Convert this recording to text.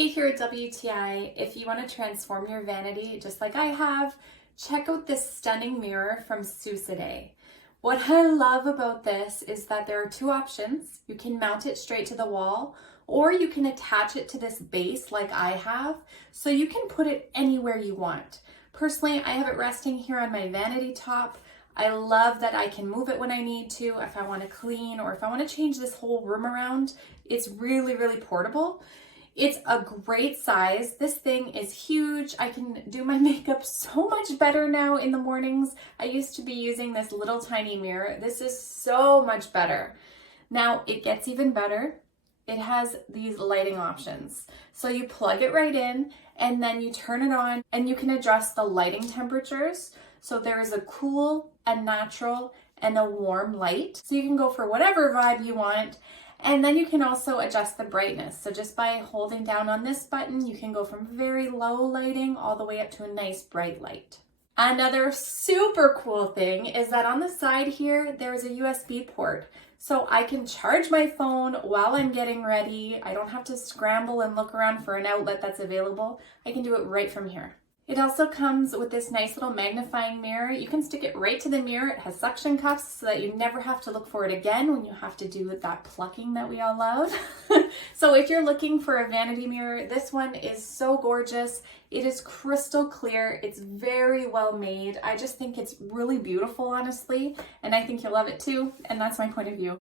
Hey, here at WTI, if you want to transform your vanity just like I have, check out this stunning mirror from Sucedey. What I love about this is that there are two options. You can mount it straight to the wall, or you can attach it to this base like I have, so you can put it anywhere you want. Personally, I have it resting here on my vanity top. I love that I can move it when I need to, if I want to clean or if I want to change this whole room around. It's really, really portable. It's a great size. This thing is huge. I can do my makeup so much better now in the mornings. I used to be using this little tiny mirror. This is so much better. Now it gets even better. It has these lighting options. So you plug it right in and then you turn it on and you can adjust the lighting temperatures. So there is a cool, a natural, and a warm light. So you can go for whatever vibe you want. And then you can also adjust the brightness. So just by holding down on this button, you can go from very low lighting all the way up to a nice bright light. Another super cool thing is that on the side here, there's a USB port. So I can charge my phone while I'm getting ready. I don't have to scramble and look around for an outlet that's available. I can do it right from here. It also comes with this nice little magnifying mirror. You can stick it right to the mirror. It has suction cups so that you never have to look for it again when you have to do that plucking that we all love. So if you're looking for a vanity mirror, this one is so gorgeous. It is crystal clear. It's very well made. I just think it's really beautiful, honestly, and I think you'll love it too. And that's my point of view.